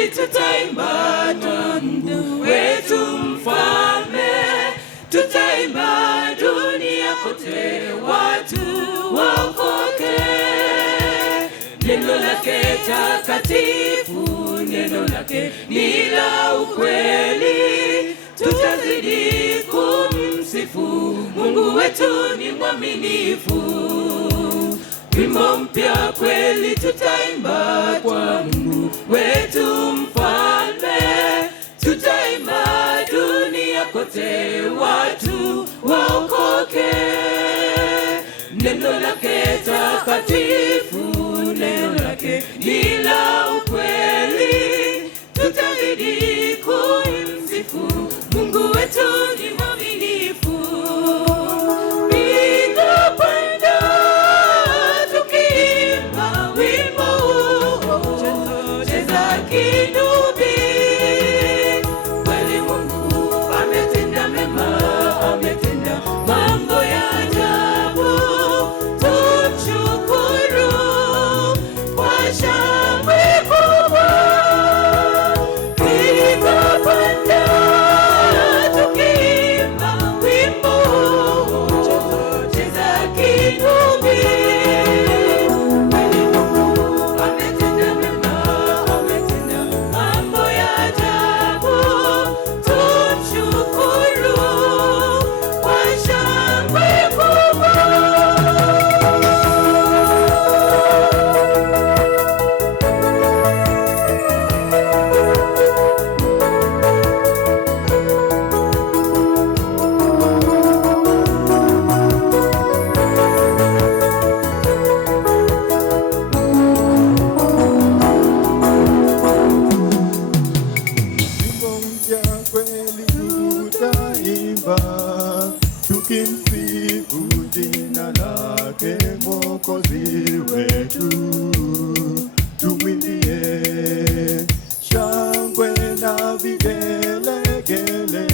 kweli tutaimba Mungu wetu mfalme, tutaimba dunia kote watu waokoke. Neno lake takatifu, neno lake ni la ukweli, tutazidi kumsifu Mungu wetu ni mwaminifu. Wimbo mpya kweli tutaimba kwa Mungu wetu mfalme, tutaimba dunia kote watu waokoke. Neno lake takatifu, neno lake ni la ukweli, tutazidi kumsifu Mungu wetu ni mwaminifu. Piga panda tukiimba wimbo huu, cheza kinubi, kweli Mungu ametenda mema, ametenda mambo ya ajabu. Tumshukuru kwa shangwe kubwa. Piga panda tukiimba wimbo huu, cheza kinubi, kweli Mungu ametenda mema, ametenda mambo ya ajabu. Tumshukuru kwa shangwe kubwa. Wimbo mpya kweli tutaimba, tukimsifu jina lake Mwokozi wetu. Tumwimbie shangwe na vigelegele,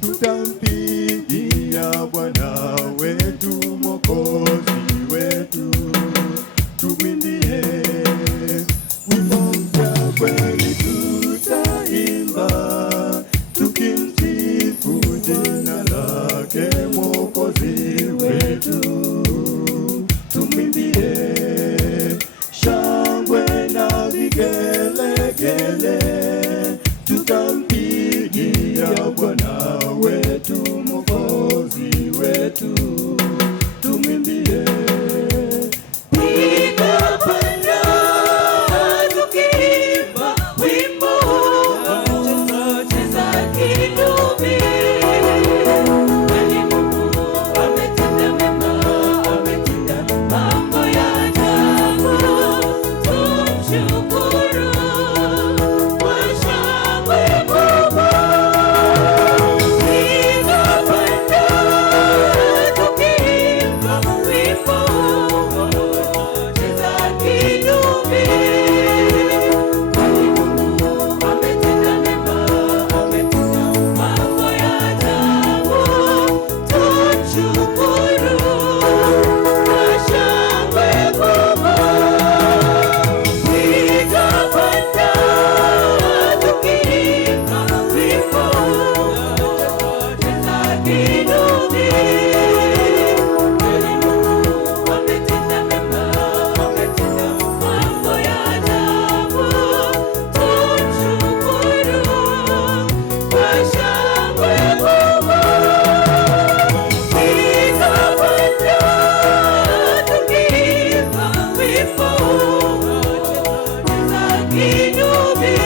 tutampigia Bwana wetu Mwokozi wetu. Tumwimbie wimbo mpya kweli tutaimba, tukimsifu jina lake Mwokozi wetu. Tumwimbie shangwe na vigelegele, tutampigia Bwana wetu Mwokozi wetu. Tumwimbie Piga panda tukiimba wimbo huu, cheza kinubi, kweli Mungu ametenda mema, ametenda mambo ya ajabu. Tumshukuru kwa shangwe kubwa. Piga panda tukiimba wimbo huu, cheza kinubi, kweli Mungu ametenda mema, ametenda mambo ya ajabu. Tumshukuru kwa shangwe kubwa. Piga panda tukiimba wimbo huu, cheza kinubi, kweli Mungu ametenda mema, ametenda mambo ya ajabu. Tumshukuru kwa shangwe kubwa. Piga panda tukiimba wimbo huu, cheza kinubi,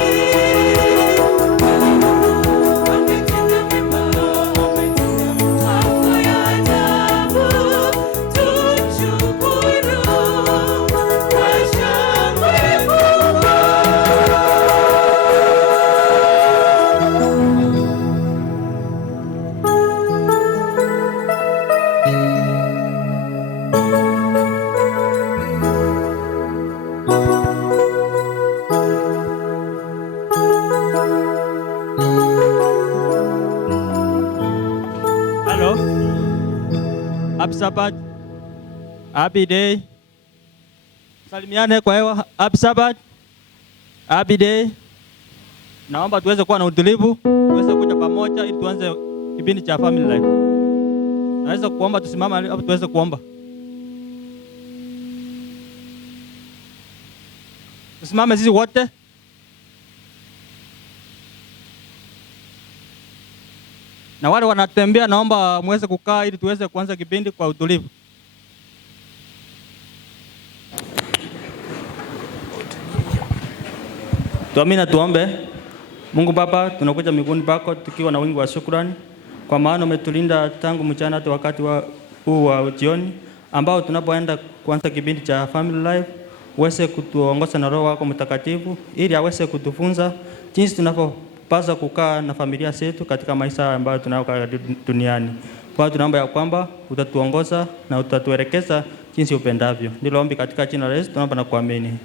kweli Mungu ametenda mema, ametenda mambo ya ajabu. Tumshukuru kwa shangwe kubwa. Hello. Happy Sabbath. Happy day. Salimiane kwa hewa. Happy Sabbath. Happy day. naomba tuweze kuwa na utulivu, tuweze kuja pamoja ili tuanze kipindi cha family life. Naweza kuomba tusimame hapo tuweze kuomba. Tusimame sisi wote. Na wale wanatembea naomba muweze kukaa ili tuweze kuanza kipindi kwa utulivu. Tuamini tuombe. Mungu Baba, tunakuja miguuni pako tukiwa na wingi wa shukrani kwa maana umetulinda tangu mchana hata wakati huu wa jioni ambao tunapoenda kuanza kipindi cha family life. Uweze kutuongoza na Roho wako Mtakatifu ili aweze kutufunza jinsi tunapaswa kukaa na familia zetu katika maisha ambayo tunayokaa duniani. Kwa hiyo tunaomba ya kwamba utatuongoza na utatuelekeza jinsi upendavyo. Ndilo ombi katika jina la Yesu tunaomba na kuamini.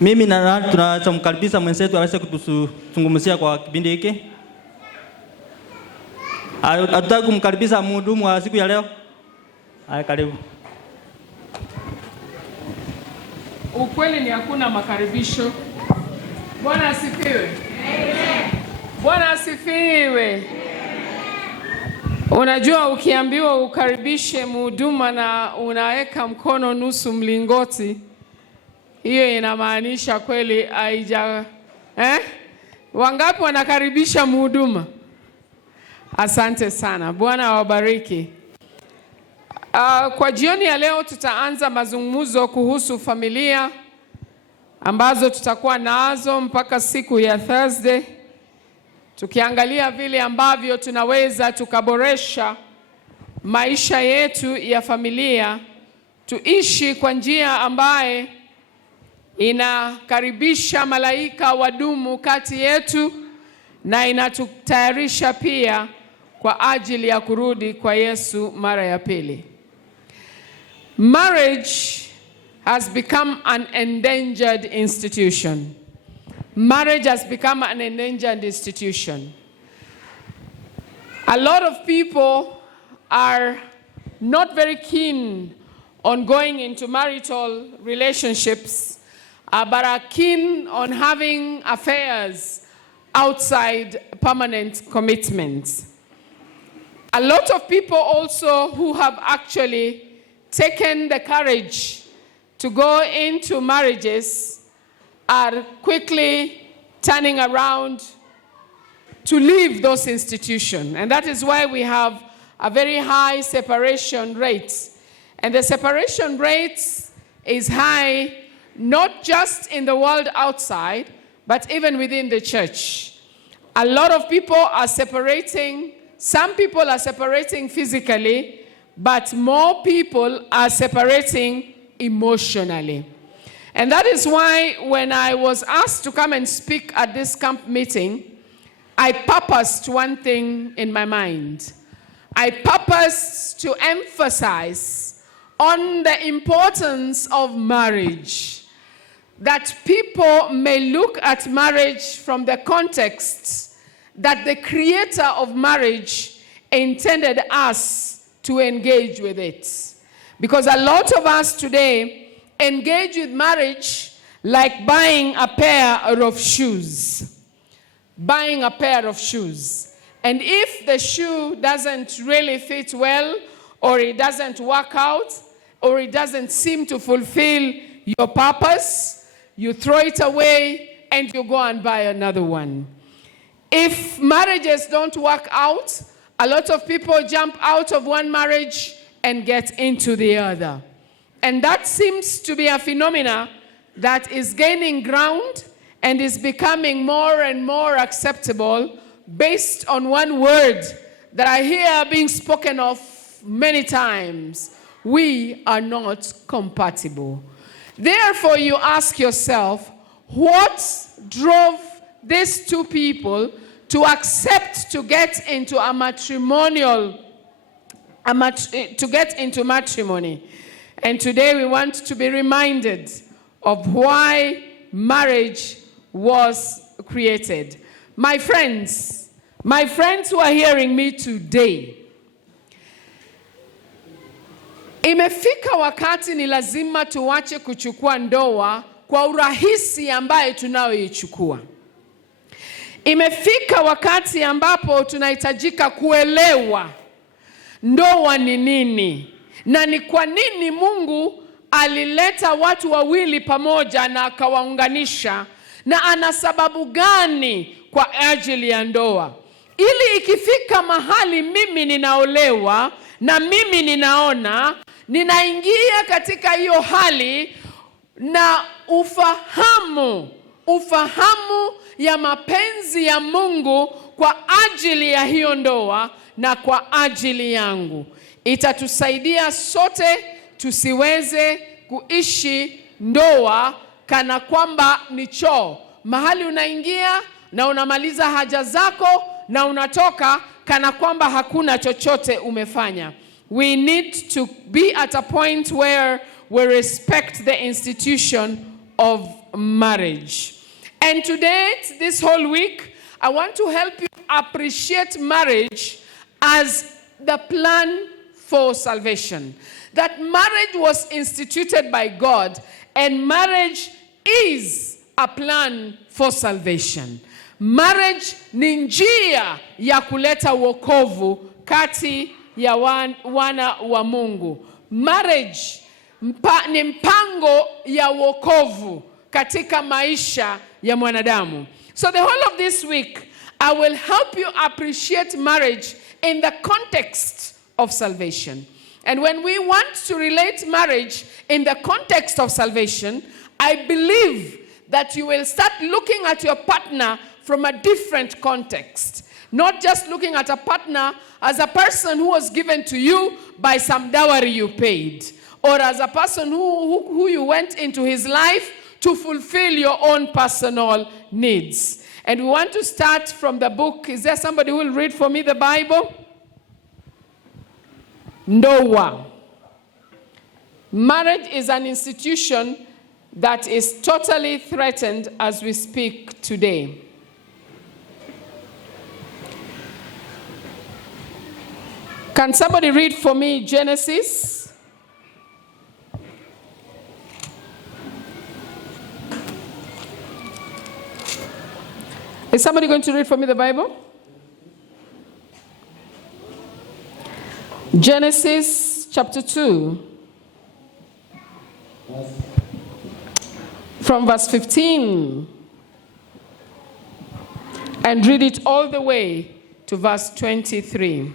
Mimi na tunaweza kumkaribisha mwenzetu aweze kutuzungumzia kwa kipindi hiki. Hatutaki kumkaribisha mhudumu wa siku ya leo. Haya, karibu. Ukweli ni hakuna makaribisho. Bwana asifiwe. Amen. Bwana asifiwe. Amen. Unajua ukiambiwa ukaribishe mhuduma na unaweka mkono nusu mlingoti, hiyo inamaanisha kweli haija Wangapi wanakaribisha mhuduma? Asante sana. Bwana awabariki. Kwa jioni ya leo tutaanza mazungumzo kuhusu familia ambazo tutakuwa nazo mpaka siku ya Thursday, tukiangalia vile ambavyo tunaweza tukaboresha maisha yetu ya familia, tuishi kwa njia ambaye inakaribisha malaika wadumu kati yetu na inatutayarisha pia kwa ajili ya kurudi kwa Yesu mara ya pili. Marriage has become an endangered institution. Marriage has become an endangered institution. A lot of people are not very keen on going into marital relationships, but are keen on having affairs outside permanent commitments. A lot of people also who have actually taken the courage to go into marriages are quickly turning around to leave those institutions. And that is why we have a very high separation rate. And the separation rate is high not just in the world outside, but even within the church. A lot of people are separating. Some people are separating physically, but more people are separating emotionally. And that is why when I was asked to come and speak at this camp meeting, I purposed one thing in my mind. I purposed to emphasize on the importance of marriage, that people may look at marriage from the context that the creator of marriage intended us to engage with it. Because a lot of us today engage with marriage like buying a pair of shoes. Buying a pair of shoes. And if the shoe doesn't really fit well, or it doesn't work out, or it doesn't seem to fulfill your purpose, you throw it away and you go and buy another one. If marriages don't work out, a lot of people jump out of one marriage and get into the other. And that seems to be a phenomena that is gaining ground and is becoming more and more acceptable based on one word that I hear being spoken of many times. We are not compatible. Therefore, you ask yourself, what drove these two people to accept to get into a matrimonial, to get into matrimony? And today we want to be reminded of why marriage was created. My friends who are hearing me today, Imefika wakati ni lazima tuache kuchukua ndoa kwa urahisi ambaye tunaoichukua. Imefika wakati ambapo tunahitajika kuelewa ndoa ni nini na ni kwa nini Mungu alileta watu wawili pamoja na akawaunganisha, na ana sababu gani kwa ajili ya ndoa. Ili ikifika mahali mimi ninaolewa na mimi ninaona ninaingia katika hiyo hali na ufahamu ya mapenzi ya Mungu kwa ajili ya hiyo ndoa na kwa ajili yangu, itatusaidia sote tusiweze kuishi ndoa kana kwamba ni choo, mahali unaingia na unamaliza haja zako na unatoka kana kwamba hakuna chochote umefanya. We need to be at a point where we respect the institution of marriage. And today, this whole week, I want to help you appreciate marriage as the plan for salvation. That marriage was instituted by God, and marriage is a plan for salvation. Marriage ni njia ya kuleta wokovu kati ya wana wa Mungu. Marriage ni mpango ya wokovu katika maisha ya mwanadamu. So the whole of this week, I will help you appreciate marriage in the context of salvation. And when we want to relate marriage in the context of salvation, I believe that you will start looking at your partner from a different context. Not just looking at a partner as a person who was given to you by some dowry you paid, or as a person who you went into his life to fulfill your own personal needs. And we want to start from the book. Is there somebody who will read for me the Bible? Ndoa. Marriage is an institution that is totally threatened as we speak today. Can somebody read for me Genesis? Is somebody going to read for me the Bible? Genesis chapter 2. From verse 15. And read it all the way to verse 23.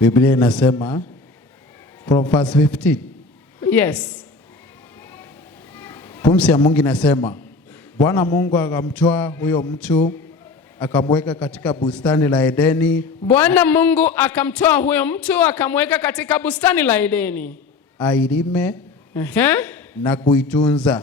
Biblia inasema from verse 15. Yes. Pumzi ya Mungu inasema, Bwana Mungu akamtoa huyo mtu akamweka katika bustani la Edeni. Bwana Mungu akamtoa huyo mtu akamweka katika bustani la Edeni. Ailime na kuitunza.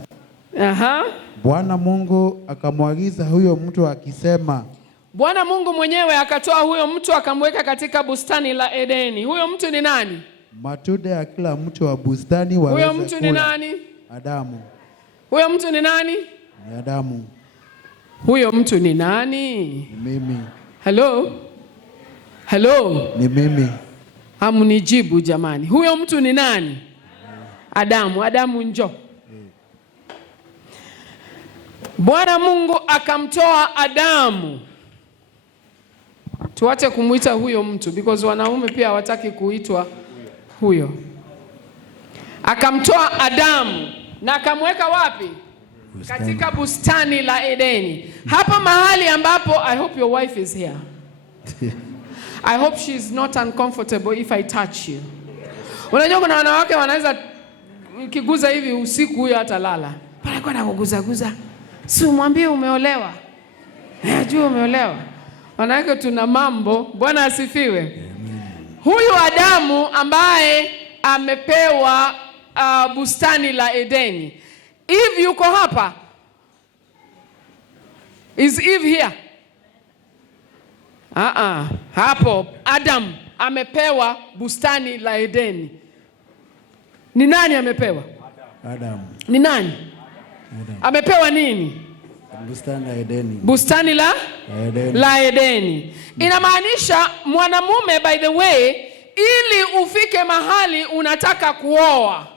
Bwana Mungu akamwagiza huyo mtu akisema. Bwana Mungu mwenyewe akatoa huyo mtu akamweka katika bustani la Edeni. Huyo mtu ni nani? Matunda ya kila mtu wa bustani waweza kula. Huyo mtu ni nani? Adamu. Huyo mtu ni nani? Ni Adamu. Huyo mtu ni nani? Ni mimi. Hello? Hello? Ni mimi. Hamunijibu jamani. Huyo mtu ni nani? Adamu. Adamu njoo. Bwana Mungu akamtoa Adamu. Tuache kumuita huyo mtu because wanaume pia hawataki kuitwa huyo. Akamtoa Adamu na akamweka wapi? Bustani. Katika bustani la Edeni. Hapa mahali ambapo, I hope your wife is here. I hope she is not uncomfortable if I touch you. Unajua kuna wanawake wanaweza kiguza hivi usiku huyo hatalala. Bana kwa na kuguza. Si umwambie umeolewa. Najua umeolewa. Wanawake tuna mambo. Bwana asifiwe. Amen. Huyu Adamu ambaye amepewa bustani la Edeni. Eve yuko hapa? Is Eve here? Hapo Adam amepewa bustani la Edeni. Ni nani amepewa? Adam. Ni nani? Adam. Amepewa nini? Bustani la Edeni. Bustani la Edeni. Ina maanisha mwanamume, by the way, ili ufike mahali unataka kuoa,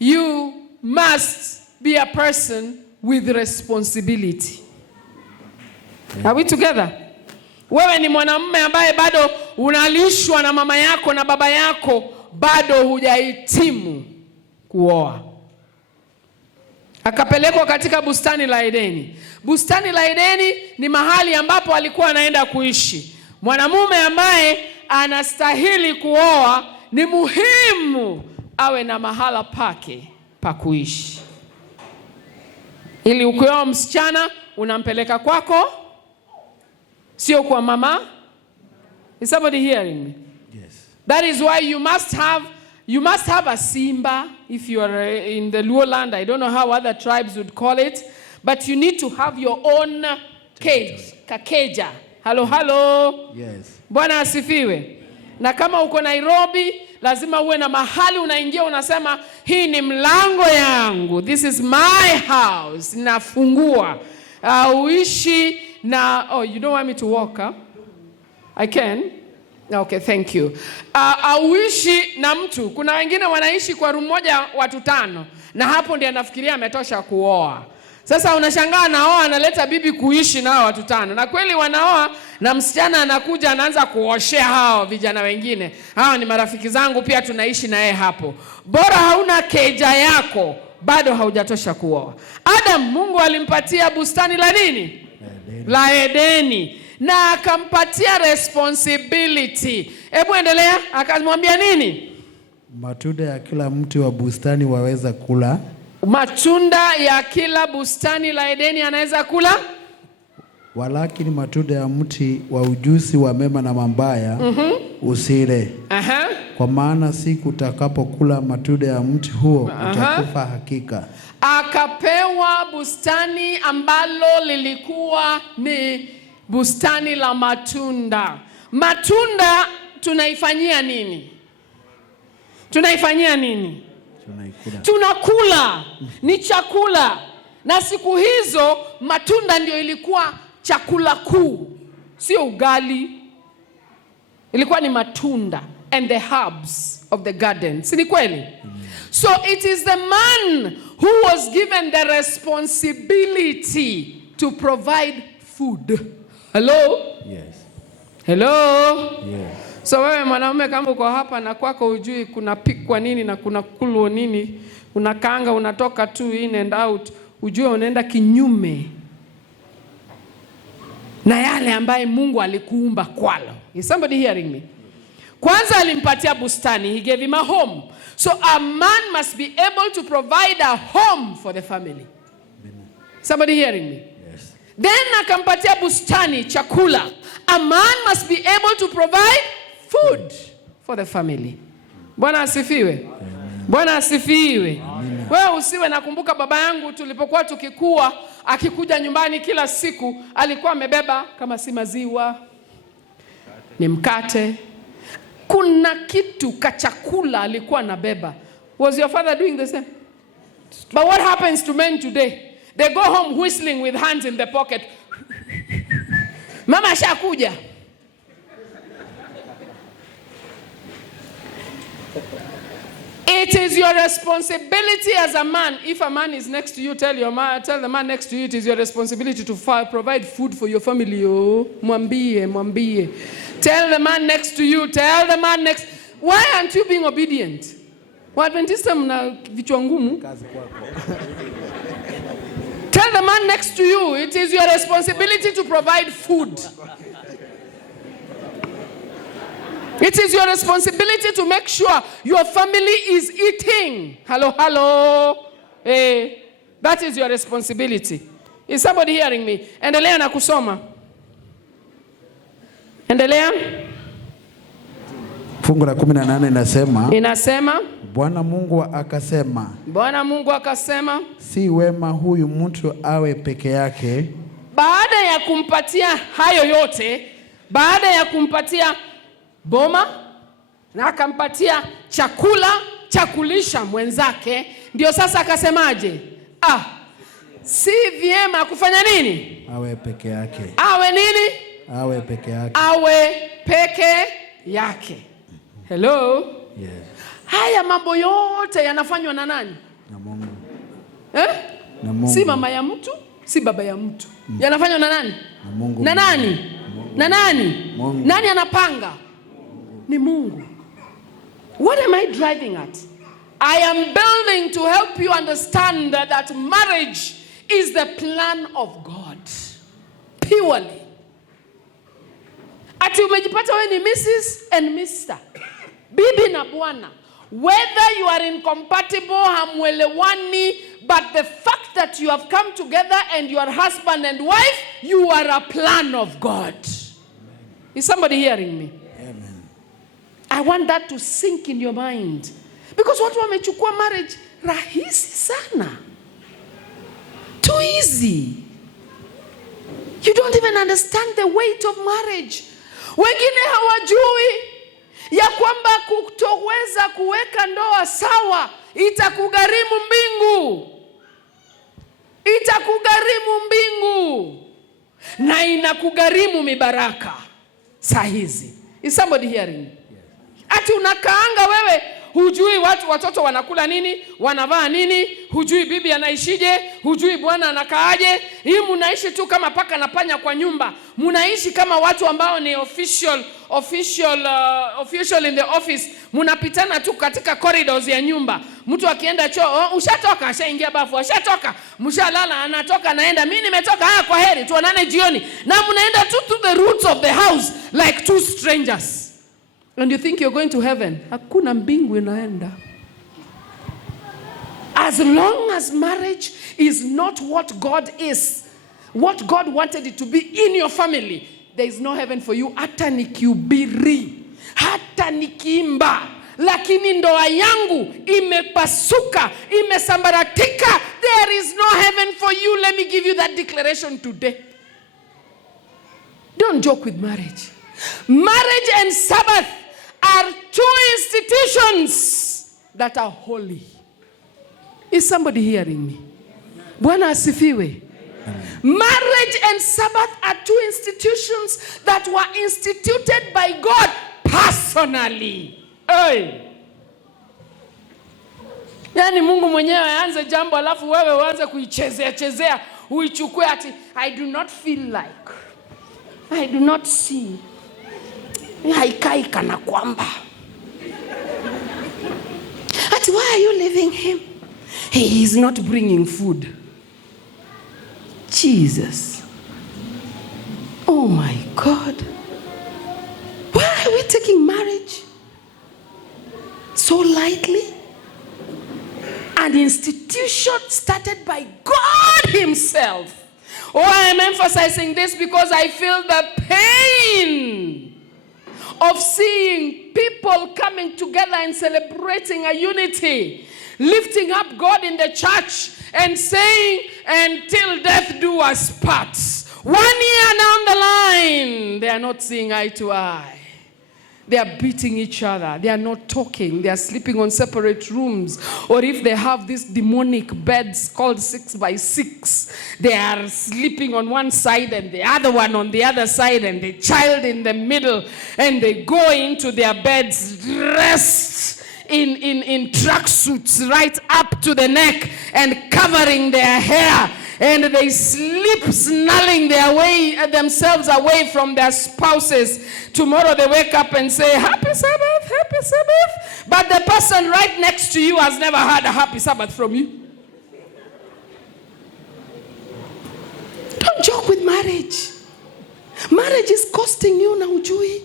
you must be a person with responsibility. Are we together? Wewe ni mwanamume ambaye bado unalishwa na mama yako na baba yako, bado hujahitimu kuoa. Akapelekwa katika bustani la Edeni. Bustani la Edeni ni mahali ambapo alikuwa anaenda kuishi. Mwanamume ambaye anastahili kuoa ni muhimu awe na mahala pake pa kuishi. Ili ukioa msichana unampeleka kwako, sio kwa mama. Is somebody hearing me? Yes. That is why you must have a simba if you are in the Luo land. I don't know how other tribes would call it, but you need to have your own cage, kakeja. Hello. Yes. Bwana asifiwe. Na kama uko Nairobi, lazima uwe na mahali unaingia unasema, hii ni mlango yangu. This is my house. Nafungua. Uishi na, oh, you don't want me to walk, huh? I can? Okay, thank you. Uishi na mtu. Kuna wengine wanaishi kwa room moja watu 5. Na hapo ndiye anafikiria ametosha kuoa. Sasa unashangaa naoa analeta bibi kuishi nao watu 5. Na kweli wanaoa na msichana anakuja anaanza kuoshea hao vijana wengine. Hao ni marafiki zangu pia tunaishi na yeye hapo. Bora hauna keja yako, bado haujatosha kuoa. Adam, Mungu alimpatia bustani la nini? La Edeni. Na akampatia responsibility. Hebu endelea, akamwambia nini? Matunda ya kila mti wa bustani waweza kula. Matunda ya kila bustani la Edeni anaweza kula. Walakini matunda ya mti wa ujuzi wa mema na mabaya usile. Kwa maana siku utakapokula matunda ya mti huo utakufa hakika. Akapewa bustani ambalo lilikuwa ni bustani la matunda. Matunda tunaifanyia nini? Tunaifanyia nini? Tunakula. Ni chakula. Na siku hizo matunda ndio ilikuwa chakula kuu. Sio ugali. Ilikuwa ni matunda and the herbs of the garden. Si ni kweli? So it is the man who was given the responsibility to provide food. Hello? Yes. Hello? Yes. So wewe mwanaume kama uko hapa na kwako hujui kuna pikwa nini na kuna kulwa nini, unakaanga unatoka tu in and out, ujue unaenda kinyume na yale ambaye Mungu alikuumba kwalo. Is somebody hearing me? Kwanza alimpatia bustani, he gave him a home. So a man must be able to provide a home for the family. Somebody hearing me? Yes. Then akampatia bustani, chakula. A man must be able to provide food for the family. Bwana asifiwe. Bwana asifiwe. Wewe usiwe, nakumbuka baba yangu tulipokuwa tukikua, akikuja nyumbani kila siku alikuwa amebeba kama si maziwa ni mkate, kuna kitu kachakula alikuwa anabeba. Was your father doing the same? But what happens to men today? They go home whistling with hands in the pocket. Mama ashakuja. It is your responsibility as a man. If a man is next to you, tell the man next to you, it is your responsibility to provide food for your family. Oh, mwambie. Tell the man next to you, why aren't you being obedient? Waadventista mna vichwa ngumu. Tell the man next to you, it is your responsibility to provide food. It is your responsibility to make sure your family is eating. Hello. That is your responsibility. Is somebody hearing me? Endelea na kusoma. Endelea. Fungu la 18 inasema Bwana Mungu akasema si wema huyu mtu awe peke yake. Baada ya kumpatia hayo yote, baada ya kumpatia boma na akampatia chakula chakulisha mwenzake, ndio sasa akasemaje? Si vyema kufanya nini? Awe peke yake. Awe nini? Awe peke yake. Awe peke yake. Hello? Yes. Haya mambo yote yanafanywa na nani? Na Mungu. Na Mungu. Si mama ya mtu, si baba ya mtu. Yanafanywa na nani? Na Mungu. Na nani? Mungu. Na nani? Mungu. Nani anapanga? Ni Mungu. What am I driving at? I am building to help you understand that marriage is the plan of God. Purely. Ati umejipata wewe ni Mrs. and Mr. Bibi na bwana. Whether you are incompatible, hamwelewani, but the fact that you have come together and you are husband and wife, you are a plan of God. Is somebody hearing me? Amen. I want that to sink in your mind. Because watu wamechukua marriage rahisi sana. Too easy. You don't even understand the weight of marriage. Wengine hawajui ya kwamba kutoweza kuweka ndoa sawa itakugharimu mbingu. Itakugharimu mbingu. Na inakugharimu mibaraka. Saa hizi. Is somebody hearing me? Ati unakaanga wewe, hujui watoto wanakula nini, wanavaa nini, hujui bibi anaishije, hujui bwana anakaaje. Hii mnaishi tu kama paka na panya kwa nyumba. Mnaishi kama watu ambao ni official in the office. Mnapitana tu katika corridors ya nyumba. Mtu akienda choo, ushatoka, ashaingia bafu, ashatoka, mshalala, anatoka, anaenda, mimi nimetoka, kwa heri, tuonane jioni. Na mnaenda tu to the roots of the house like two strangers. And you think you're going to heaven. Hakuna mbingu inaenda. As long as marriage is not what God is, what God wanted it to be in your family, there is no heaven for you. Hata nikihubiri, hata nikiimba, lakini ndoa yangu imepasuka, imesambaratika, there is no heaven for you. Let me give you that declaration today. Don't joke with marriage. Marriage and Sabbath are two institutions that are holy. Is somebody hearing me? Bwana asifiwe. Marriage and Sabbath are two institutions that were instituted by God personally. Hey. Yani Mungu mwenyewe aanze jambo alafu wewe uanze kuichezea uichukue ati I do not feel like, I do not see, haikai kana kwamba. Ati why are you leaving him? He is not bringing food. Jesus. Oh my God. Why are we taking marriage so lightly? An institution started by God himself. Oh, I am emphasizing this because I feel the pain of seeing people coming together and celebrating a unity, lifting up God in the church and saying, until death do us part. 1 year down the line, they are not seeing eye to eye. They are beating each other. They are not talking. They are sleeping on separate rooms. Or if they have these demonic beds called 6x6, they are sleeping on one side and the other one on the other side and the child in the middle. And they go into their beds dressed in tracksuits right up to the neck and covering their hair. And they sleep snarling themselves away from their spouses. Tomorrow they wake up and say, Happy Sabbath, Happy Sabbath. But the person right next to you has never had a Happy Sabbath from you. Don't joke with marriage. Marriage is costing you na hujui.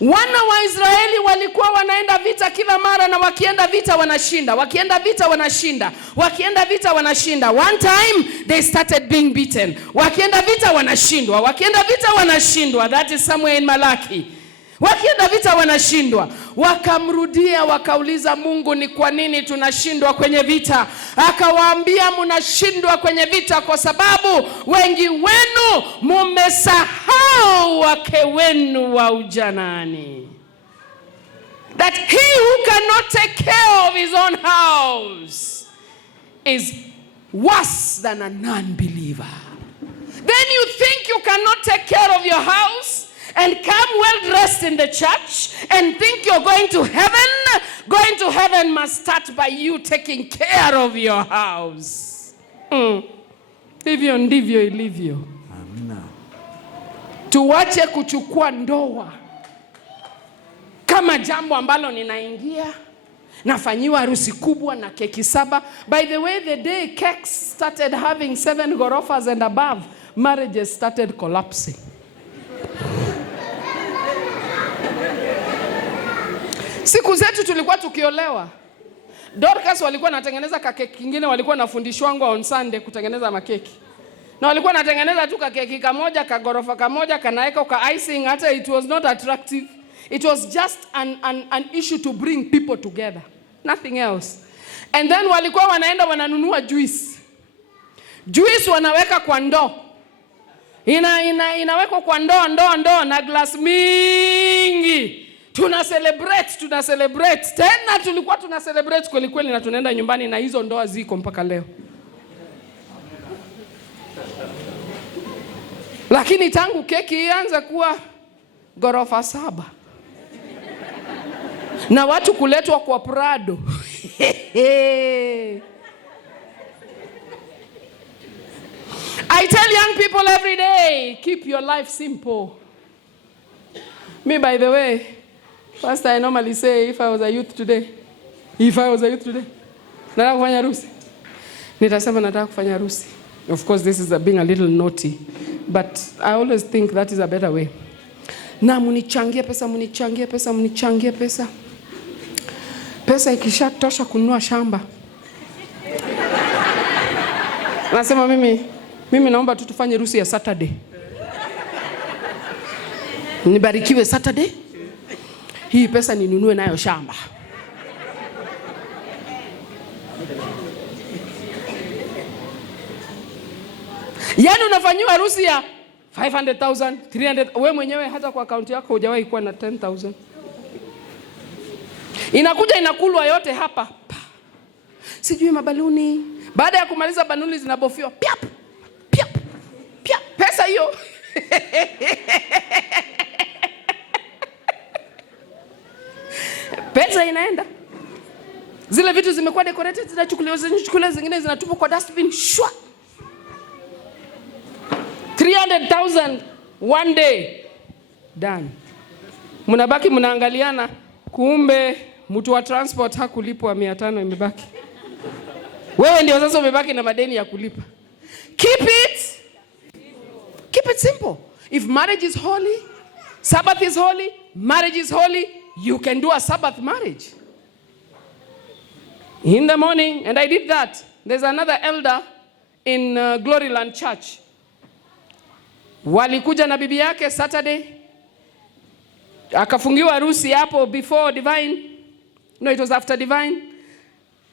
Wana wa Israeli walikuwa wanaenda vita kila mara na wakienda vita wanashinda. Wakienda vita wanashinda. Wakienda vita wanashinda. One time they started being beaten. Wakienda vita wanashindwa. Wakienda vita wanashindwa. That is somewhere in Malachi. Wakienda vita wanashindwa. Wakamrudia wakauliza Mungu, ni kwa nini tunashindwa kwenye vita? Akawaambia, mnashindwa kwenye vita kwa sababu wengi wenu mumesahau wake wenu wa ujanani. That he who cannot take care of his own house is worse than a non-believer. Then you think you cannot take care of your house and come well dressed in the church and think you're going to heaven. Going to heaven must start by you taking care of your house. Hivyo ndivyo ilivyo. Amina. Tuwache kuchukua ndoa kama jambo ambalo ninaingia nafanyiwa harusi kubwa na keki 7. By the way, the day cakes started having 7 gorofas and above, marriages started collapsing. Siku zetu tulikuwa tukiolewa, Dorcas walikuwa natengeneza kakeki kingine, walikuwa nafundishwa on Sunday kutengeneza makeki. Na walikuwa natengeneza tu kakeki kamoja, kagorofa kamoja, kanaeka ka icing, hata it was not attractive. It was just an issue to bring people together. Nothing else. And then walikuwa wanaenda wananunua juice. Juice wanaweka kwa ndoo. Inawekwa kwa ndoo na glass mingi. Tuna celebrate. Tena tulikuwa tuna celebrate kweli kweli, na tunaenda nyumbani na hizo ndoa ziko mpaka leo. Lakini tangu keki ianze kuwa gorofa 7 na watu kuletwa kwa Prado. I tell young people every day, keep your life simple. Me, by the way, first I normally say, if I was a youth today, nataka kufanya harusi, nitasema nataka kufanya harusi. Of course, this is being a little naughty, but I always think that is a better way. Na munichangie pesa. Pesa ikishatosha kununua shamba. Nasema mimi naomba tu tufanye harusi ya Saturday. Nibarikiwe Saturday. Hii pesa ninunue nayo shamba. Yaani unafanyiwa harusi ya 500,000, 300, wewe mwenyewe hata kwa akaunti yako hujawahi kuwa na 10,000. Inakuja inakulwa yote hapa. Sijui mabaluni. Baada ya kumaliza baluni zinabofiwa. Piap. Pesa hiyo. Pesa inaenda. Zile vitu zimekuwa decorated, zinachukuliwa zingine zinatupwa kwa dustbin. Shwa. 300,000 one day. Done. Mnabaki mnaangaliana, kumbe mtu wa transport hakulipwa 500 imebaki. Wewe ndio sasa umebaki na madeni ya kulipa. Keep it simple. If marriage is holy, Sabbath is holy, marriage is holy, you can do a Sabbath marriage. In the morning, and I did that. There's another elder in Gloryland Church. Walikuja na bibi yake Saturday. Akafungiwa harusi hapo before divine. No, it was after divine.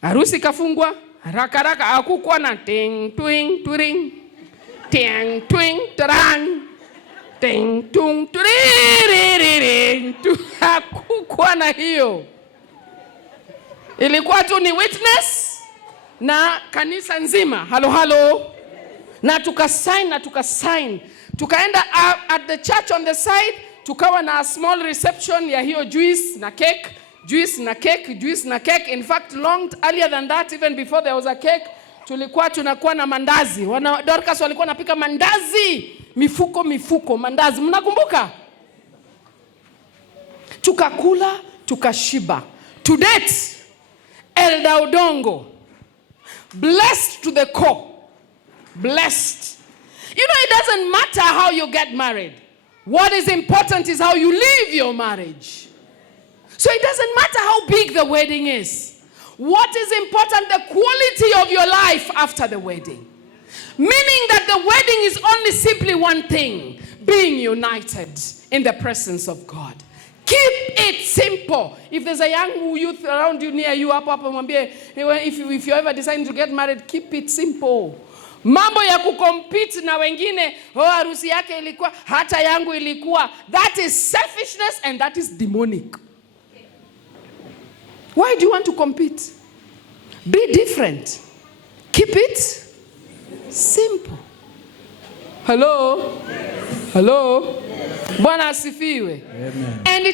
Harusi kafungwa. Haraka hakukuwa na ting twing turing. Ting twing tarang. Ting tung tuririring. Hakukuwa na hiyo. Ilikuwa tu ni witness na kanisa nzima. Halo. Na tukasign. Tukaenda at the church on the side, tukawa na a small reception ya hiyo juice na cake. In fact, long earlier than that, even before there was a cake, tulikuwa tunakuwa na mandazi. Dorcas walikuwa napika mandazi, mifuko mandazi. Mnakumbuka? Tukakula, tukashiba. To date, Elder Odongo, blessed to the core. Blessed. You know, it doesn't matter how you get married. What is important is how you live your marriage. So it doesn't matter how big the wedding is. What is important, the quality of your life after the wedding. Meaning that the wedding is only simply one thing, being united in the presence of God. Keep it simple. If there's a young youth around you, near you, if you ever decide to get married, keep it simple. Mambo ya kucompete na wengine, harusi yake ilikuwa, hata yangu ilikuwa. That is selfishness and that is demonic. Why do you want to compete? Be different. Keep it simple. Hello? Bwana asifiwe. Amen. And it